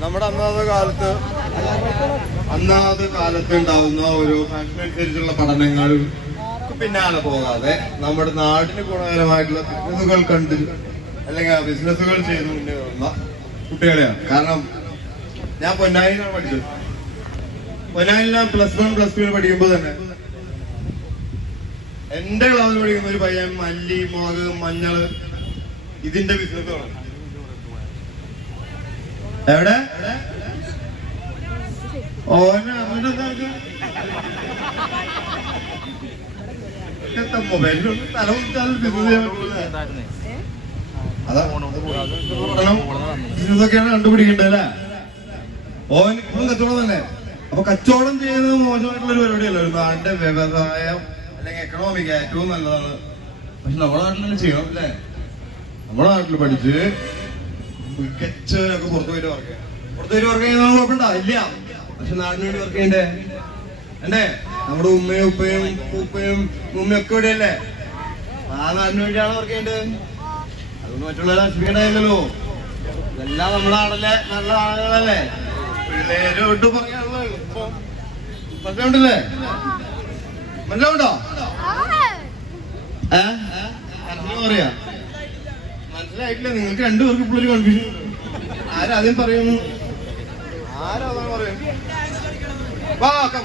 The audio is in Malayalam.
നമ്മുടെ അന്നാത കാലത്ത് അന്നാമത്തെ കാലത്ത് ഉണ്ടാവുന്ന ഒരു ഫാഷൻ അനുസരിച്ചുള്ള പഠനങ്ങൾ പിന്നാലെ പോകാതെ നമ്മുടെ നാടിന് ഗുണകരമായിട്ടുള്ള ബിസിനസ്സുകൾ കണ്ട് അല്ലെങ്കിൽ ആ ബിസിനസ്സുകൾ ചെയ്ത് മുന്നേറുന്ന കുട്ടികളെയാണ്. കാരണം ഞാൻ പൊന്നായിലാണ് പഠിച്ചത്. പൊന്നായിലാണ് പ്ലസ് വൺ പ്ലസ് ടു പഠിക്കുമ്പോൾ തന്നെ എന്റെ ക്ലാസ്സിൽ പഠിക്കുന്ന ഒരു പയ്യൻ മല്ലി മുളക് മഞ്ഞൾ ഇതിന്റെ ബിസിനസ് എവിടെ? ഓന ഒക്കെയാണ് കണ്ടുപിടിക്കേണ്ടത് അല്ലേ ഓൻ ഇപ്പം കച്ചവടം തന്നെ അപ്പൊ കച്ചവടം ചെയ്യുന്നത് മോശമായിട്ടുള്ള ഒരു പരിപാടിയല്ല? ഒരു നാടിന്റെ വ്യവസായം അല്ലെങ്കിൽ എക്കണോമിക് ഏറ്റവും നല്ലതാണ്. പക്ഷെ നമ്മുടെ നാട്ടിൽ ചെയ്യണം അല്ലേ? നമ്മുടെ നാട്ടിൽ പഠിച്ച് മികച്ചവരൊക്കെ പുറത്തു പോയിട്ട് വർക്ക് ചെയ്യാം പുറത്തു പോയിട്ട് വർക്ക് ചെയ്യുന്ന കുഴപ്പമുണ്ടോ? ഇല്ല. പക്ഷെ നാടിന് വേണ്ടി വർക്ക് ചെയ്യണ്ടേ? അല്ലേ? നമ്മുടെ ഉമ്മയും ഉപ്പയും ഉപ്പയും ഉമ്മയും ഒക്കെ ഇവിടെയല്ലേ? ആ നാടിന് വേണ്ടിയാണ് വർക്ക് ചെയ്യേണ്ടത് അതൊന്നും മറ്റുള്ളവരെ നശിപ്പിക്കണ്ടായില്ലല്ലോ ഇതെല്ലാം നമ്മുടെ നാട്ടിലെ നല്ല ആളുകളല്ലേ പിള്ളേരോട്ട് പറയാനുള്ള എളുപ്പം മനസ്സിലാവുണ്ടല്ലേ മനസ്സിലാവുണ്ടോ ഏ? മനസ്സിലാവും പറയാ മനസ്സിലായിട്ടില്ല നിങ്ങൾക്ക് രണ്ടുപേർക്ക് ഇപ്പോഴൊരു കൺഫ്യൂഷൻ ആരാദ്യം പറയുന്നു? ആരാ പറയും വാ കം